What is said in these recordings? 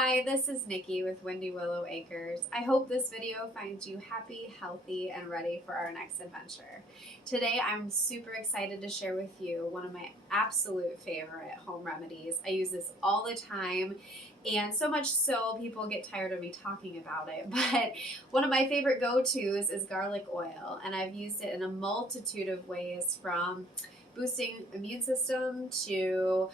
Hi, this is Nikki with Windy Willow Acres. I hope this video finds you happy, healthy, and ready for our next adventure. Today I'm super excited to share with you one of my absolute favorite home remedies. I use this all the time, and so much so people get tired of me talking about it, but one of my favorite go-tos is garlic oil, and I've used it in a multitude of ways, from boosting immune system to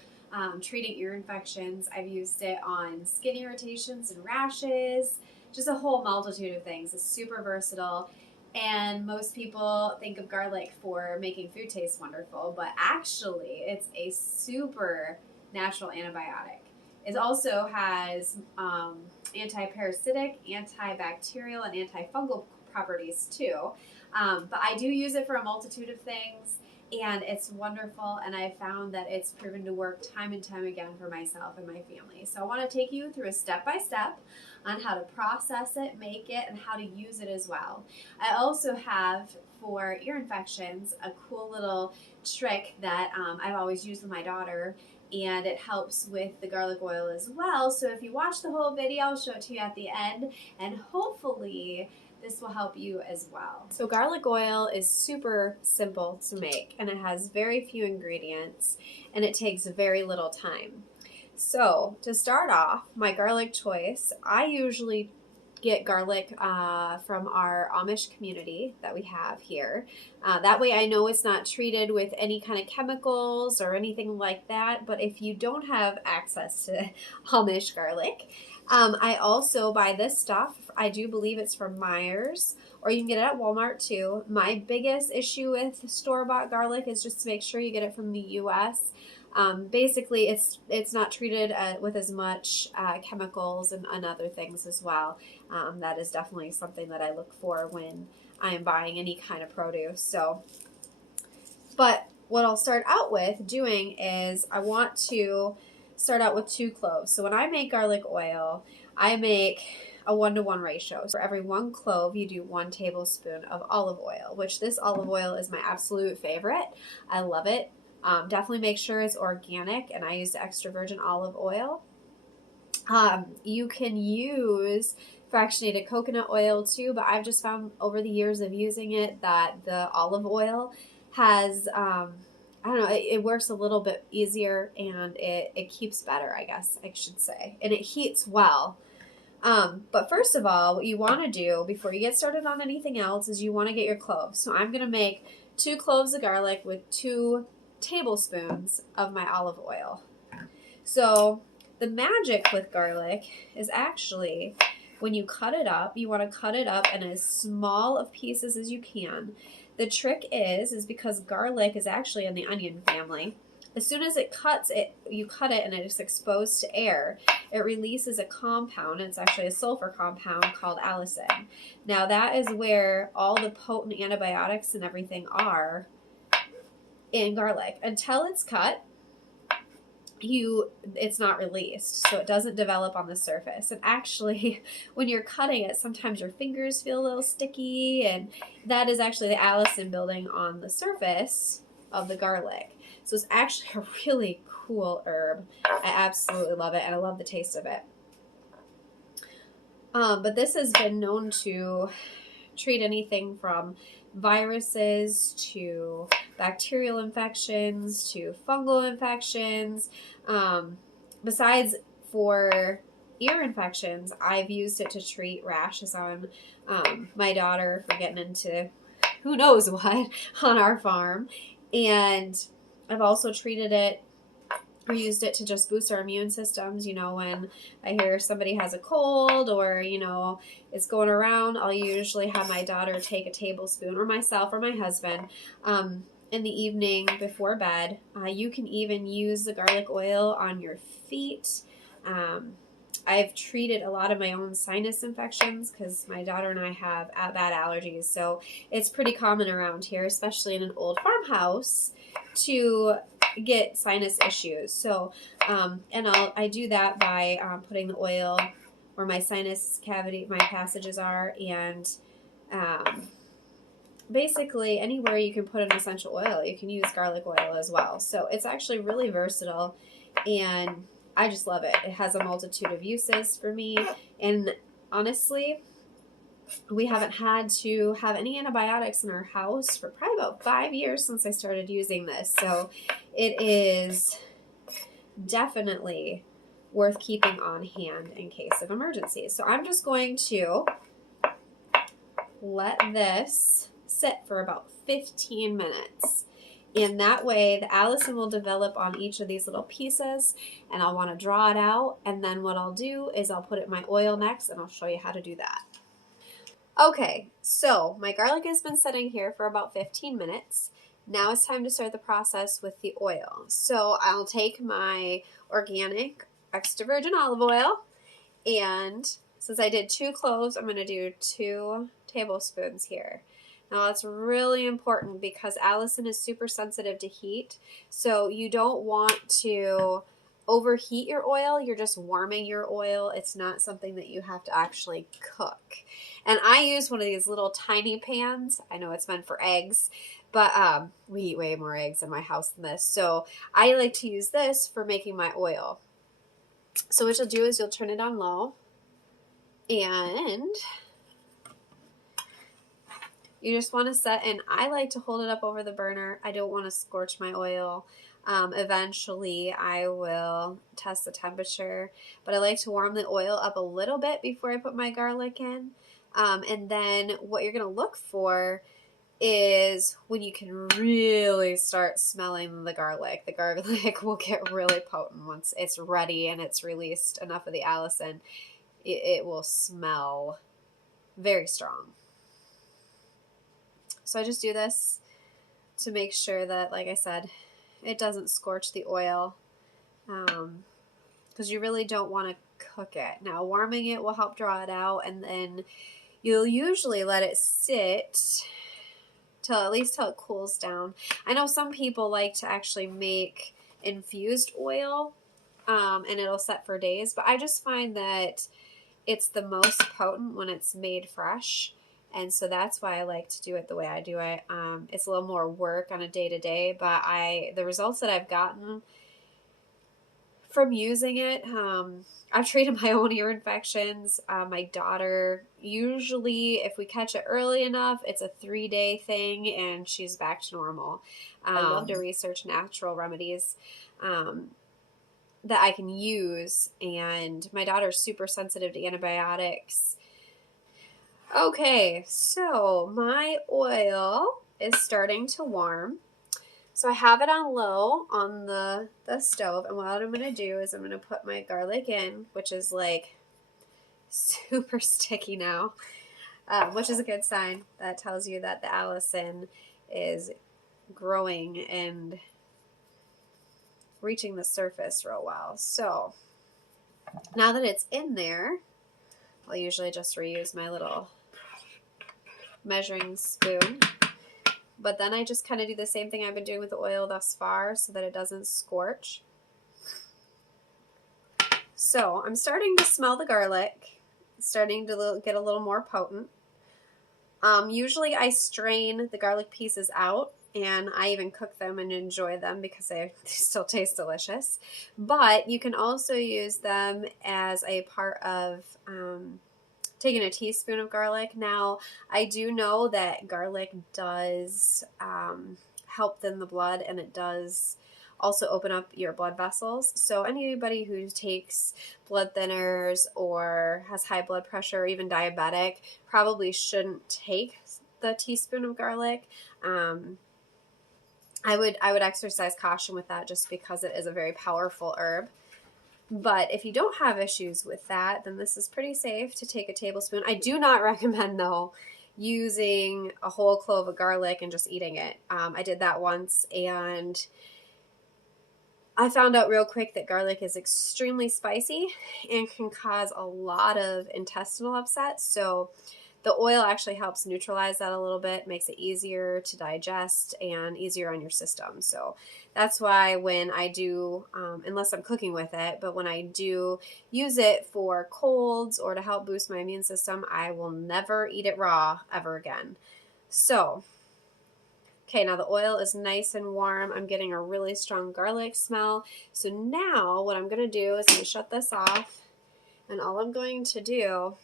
treating ear infections. I've used it on skin irritations and rashes, just a whole multitude of things. It's super versatile, and most people think of garlic for making food taste wonderful, but actually it's a super natural antibiotic. It also has anti-parasitic, antibacterial, and antifungal properties too. But I do use it for a multitude of things, and it's wonderful, and I found that it's proven to work time and time again for myself and my family. So I want to take you through a step-by-step on how to process it, make it, and how to use it as well. I also have, for ear infections, a cool little trick that I've always used with my daughter, and it helps with the garlic oil as well. So if you watch the whole video, I'll show it to you at the end, and hopefully this will help you as well. So garlic oil is super simple to make, and it has very few ingredients, and it takes very little time. So to start off, my garlic choice, I usually get garlic from our Amish community that we have here. That way I know it's not treated with any kind of chemicals or anything like that. But if you don't have access to Amish garlic, I also buy this stuff. I do believe it's from Myers, or you can get it at Walmart too. My biggest issue with store-bought garlic is just to make sure you get it from the U.S. Basically, it's not treated with as much chemicals and other things as well. That is definitely something that I look for when I am buying any kind of produce. But what I'll start out with doing is I want to start out with 2 cloves. So when I make garlic oil, I make a 1-to-1 ratio. So for every 1 clove, you do 1 tablespoon of olive oil, which this olive oil is my absolute favorite. I love it. Definitely make sure it's organic, and I use extra virgin olive oil. You can use fractionated coconut oil too, but I've just found over the years of using it that the olive oil has, I don't know, it works a little bit easier, and it keeps better, I guess I should say, and it heats well. But first of all, what you want to do before you get started on anything else is you want to get your cloves. So I'm going to make 2 cloves of garlic with 2 tablespoons of my olive oil. So the magic with garlic is actually when you cut it up, you want to cut it up in as small of pieces as you can. The trick is because garlic is actually in the onion family. As soon as it cuts it, you cut it and it is exposed to air, it releases a compound. It's actually a sulfur compound called allicin. Now that is where all the potent antibiotics and everything are in garlic. Until it's cut, it's not released, so it doesn't develop on the surface. And actually, when you're cutting it, sometimes your fingers feel a little sticky, and that is actually the allicin building on the surface of the garlic. So it's actually a really cool herb. I absolutely love it, and I love the taste of it. But this has been known to treat anything from viruses to bacterial infections to fungal infections. Besides for ear infections, I've used it to treat rashes on my daughter for getting into who knows what on our farm. And I've also treated it or used it to just boost our immune systems. You know, when I hear somebody has a cold or, you know, it's going around, I'll usually have my daughter take a tablespoon, or myself or my husband, in the evening before bed. You can even use the garlic oil on your feet. I've treated a lot of my own sinus infections because my daughter and I have bad allergies. So it's pretty common around here, especially in an old farmhouse, to get sinus issues. So, and I do that by putting the oil where my sinus cavity, my passages are, and basically anywhere you can put an essential oil, you can use garlic oil as well. So it's actually really versatile, and I just love it. It has a multitude of uses for me. And honestly, we haven't had to have any antibiotics in our house for probably about 5 years since I started using this. So it is definitely worth keeping on hand in case of emergencies. So I'm just going to let this sit for about 15 minutes. And that way the allicin will develop on each of these little pieces, and I'll want to draw it out. And then what I'll do is I'll put it in my oil next, and I'll show you how to do that. Okay, so my garlic has been sitting here for about 15 minutes. Now it's time to start the process with the oil. So I'll take my organic extra virgin olive oil, and since I did 2 cloves, I'm going to do 2 tablespoons here. Now that's really important because allicin is super sensitive to heat, so you don't want to overheat your oil. You're just warming your oil. It's not something that you have to actually cook. And I use one of these little tiny pans. I know it's meant for eggs, but we eat way more eggs in my house than this. So I like to use this for making my oil. So what you'll do is you'll turn it on low, and you just want to set, and I like to hold it up over the burner. I don't want to scorch my oil. Eventually I will test the temperature, but I like to warm the oil up a little bit before I put my garlic in. And then what you're going to look for is when you can really start smelling the garlic. The garlic will get really potent once it's ready and it's released enough of the allicin. It will smell very strong. So I just do this to make sure that, like I said, it doesn't scorch the oil, because you really don't want to cook it. Now, warming it will help draw it out, and then you'll usually let it sit at least till it cools down. I know some people like to actually make infused oil, and it'll set for days, but I just find that it's the most potent when it's made fresh. And so that's why I like to do it the way I do it. It's a little more work on a day-to-day, but the results that I've gotten from using it, I've treated my own ear infections. My daughter, usually if we catch it early enough, it's a 3-day thing and she's back to normal. I love to research natural remedies that I can use, and my daughter's super sensitive to antibiotics. Okay, so my oil is starting to warm. So I have it on low on the stove, and what I'm going to do is I'm going to put my garlic in, which is like super sticky now, which is a good sign. That tells you that the allicin is growing and reaching the surface real well. So now that it's in there, I'll usually just reuse my little measuring spoon. But then I just kind of do the same thing I've been doing with the oil thus far so that it doesn't scorch. So I'm starting to smell the garlic. It's starting to get a little more potent. Usually I strain the garlic pieces out, and I even cook them and enjoy them because they still taste delicious. But you can also use them as a part of taking a teaspoon of garlic. Now, I do know that garlic does help thin the blood, and it does also open up your blood vessels. So anybody who takes blood thinners or has high blood pressure or even diabetic probably shouldn't take the teaspoon of garlic. I would exercise caution with that just because it is a very powerful herb. But if you don't have issues with that, then this is pretty safe to take a tablespoon. I do not recommend, though, using a whole clove of garlic and just eating it. I did that once, and I found out real quick that garlic is extremely spicy and can cause a lot of intestinal upset. So the oil actually helps neutralize that a little bit, makes it easier to digest and easier on your system. So that's why when I do, unless I'm cooking with it, but when I do use it for colds or to help boost my immune system, I will never eat it raw ever again. So Okay, now the oil is nice and warm. I'm getting a really strong garlic smell. So now what I'm going to do is I'm going to shut this off, and all I'm going to do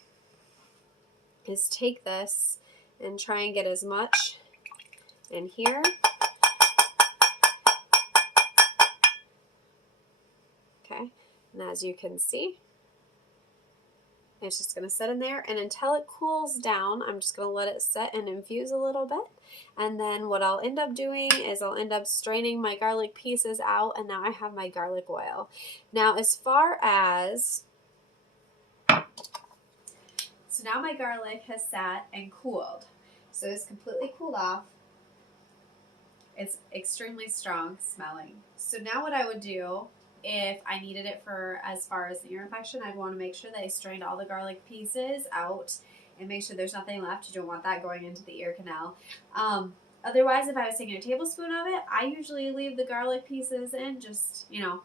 is take this and try and get as much in here. Okay, and as you can see, it's just going to sit in there, and until it cools down, I'm just going to let it set and infuse a little bit. And then what I'll end up doing is I'll end up straining my garlic pieces out, and now I have my garlic oil. Now as far as, so now my garlic has sat and cooled. So it's completely cooled off. It's extremely strong smelling. So now what I would do, if I needed it for as far as the ear infection, I'd want to make sure that I strained all the garlic pieces out and make sure there's nothing left. You don't want that going into the ear canal. Otherwise, if I was taking a tablespoon of it, I usually leave the garlic pieces in, just, you know,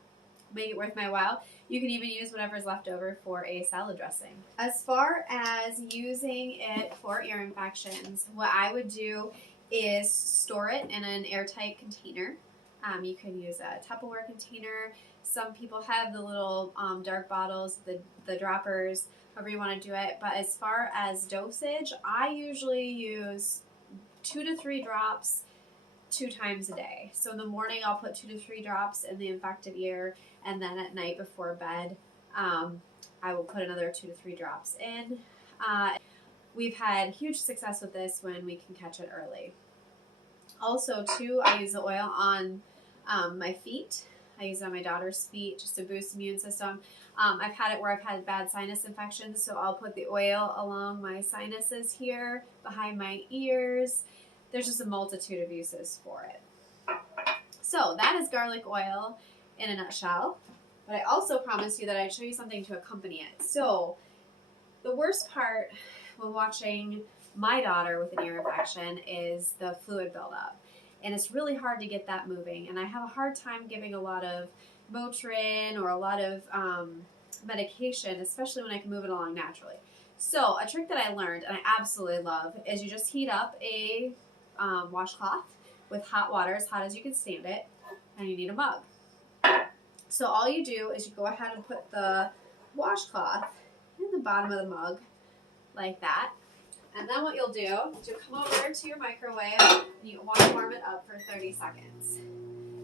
make it worth my while. You can even use whatever's left over for a salad dressing. As far as using it for ear infections, what I would do is store it in an airtight container. You can use a Tupperware container. Some people have the little dark bottles, the droppers, however you want to do it. But as far as dosage, I usually use 2 to 3 drops 2 times a day. So in the morning, I'll put 2 to 3 drops in the infected ear, and then at night before bed, I will put another 2 to 3 drops in. We've had huge success with this when we can catch it early. Also, too, I use the oil on my feet. I use it on my daughter's feet just to boost the immune system. I've had it where I've had bad sinus infections, so I'll put the oil along my sinuses here, behind my ears. There's just a multitude of uses for it. So that is garlic oil in a nutshell. But I also promised you that I'd show you something to accompany it. So the worst part when watching my daughter with an ear infection is the fluid buildup. And it's really hard to get that moving. And I have a hard time giving a lot of Motrin or a lot of medication, especially when I can move it along naturally. So a trick that I learned, and I absolutely love, is you just heat up a washcloth with hot water, as hot as you can stand it, and you need a mug. So all you do is you go ahead and put the washcloth in the bottom of the mug, like that. And then what you'll do is you'll come over to your microwave and you want to warm it up for 30 seconds.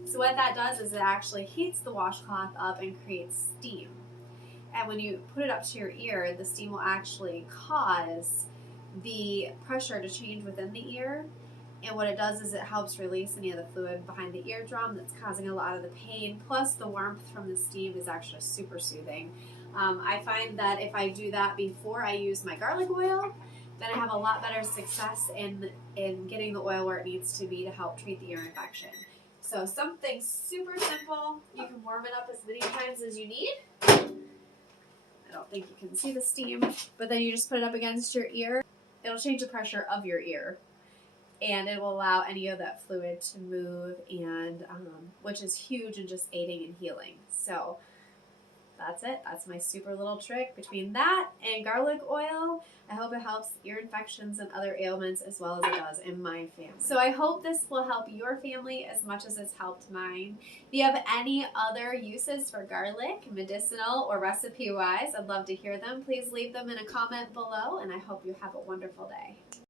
So what that does is it actually heats the washcloth up and creates steam. And when you put it up to your ear, the steam will actually cause the pressure to change within the ear. And what it does is it helps release any of the fluid behind the eardrum that's causing a lot of the pain. Plus the warmth from the steam is actually super soothing. I find that if I do that before I use my garlic oil, then I have a lot better success in getting the oil where it needs to be to help treat the ear infection. So something super simple. You can warm it up as many times as you need. I don't think you can see the steam, but then you just put it up against your ear. It'll change the pressure of your ear, and it will allow any of that fluid to move, and which is huge in just aiding and healing. So that's it. That's my super little trick. Between that and garlic oil, I hope it helps ear infections and other ailments as well as it does in my family. So I hope this will help your family as much as it's helped mine. If you have any other uses for garlic, medicinal or recipe-wise, I'd love to hear them. Please leave them in a comment below, and I hope you have a wonderful day.